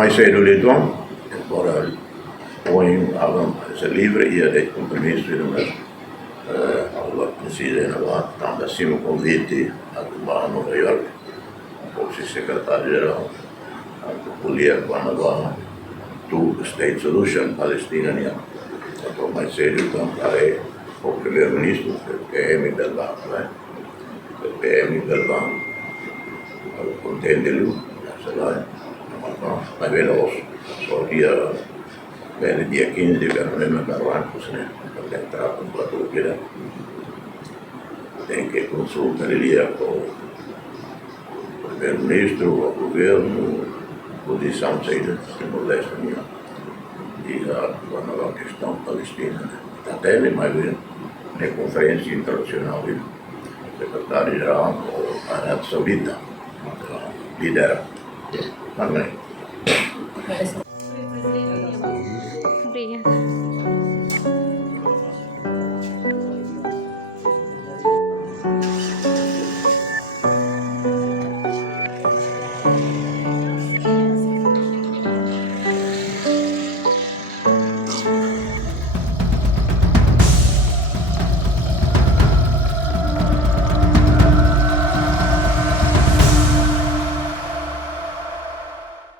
mais cedo de Tom, embora põe se livre e a compromisso alla Consiglio tanto siamo convinti a Nova York, o secretário geral, a Polia quando va two-state solution palestinien. Então mais cedo então para o primeiro-ministro, o PM Galvão, contende-lo, mas veloce, só dia 15 di Carolina Carvancos, perché è entrato in Turchia, tem que consultar com o primeiro-ministro, o governo, a posição saída do Nordeste e a questão palestina. Até mais na conferência internacional, o secretário-geral da Arábia Saudita lidera também.